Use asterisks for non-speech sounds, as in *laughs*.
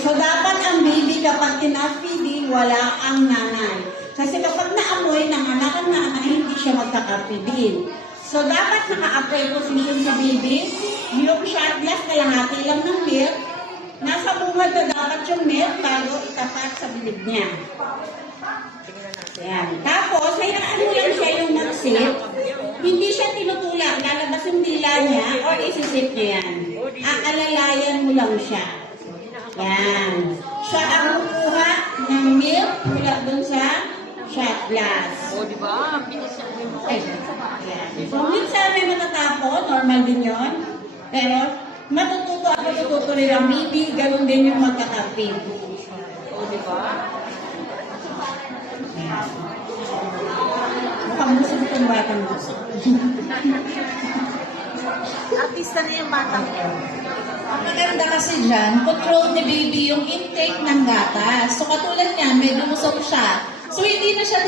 So, dapat ang baby kapag kinafeeding, wala ang nanay. Kasi kapag naamoy ng anak ang nanay, hindi siya magkakapidin. So, dapat naka-upright position sa baby. Yung shot glass, kalahati lang ng milk. Nasa bungad na dapat yung milk bago itapat sa bilid niya. Yan. Tapos, hayaan mo lang siya yung mag-sit. Siya tinutulak. Lalabas yung dila niya or isisit niya yan. Aalalayan mo lang siya. Yan. Siya ang kukuha ng milk mula dun sa shot glass. O, di ba? Bilis niya. Ay, yan. So, minsan may matatapon, normal din yon. Pero, matututo at matututo ang baby, ganun din yung magkakapit. O, di ba? Itong batang busog. *laughs* Artista na yung batang yun. Ang maganda kasi dyan, control ni baby yung intake ng gatas. So katulad niyan, may lumusok siya. So hindi na siya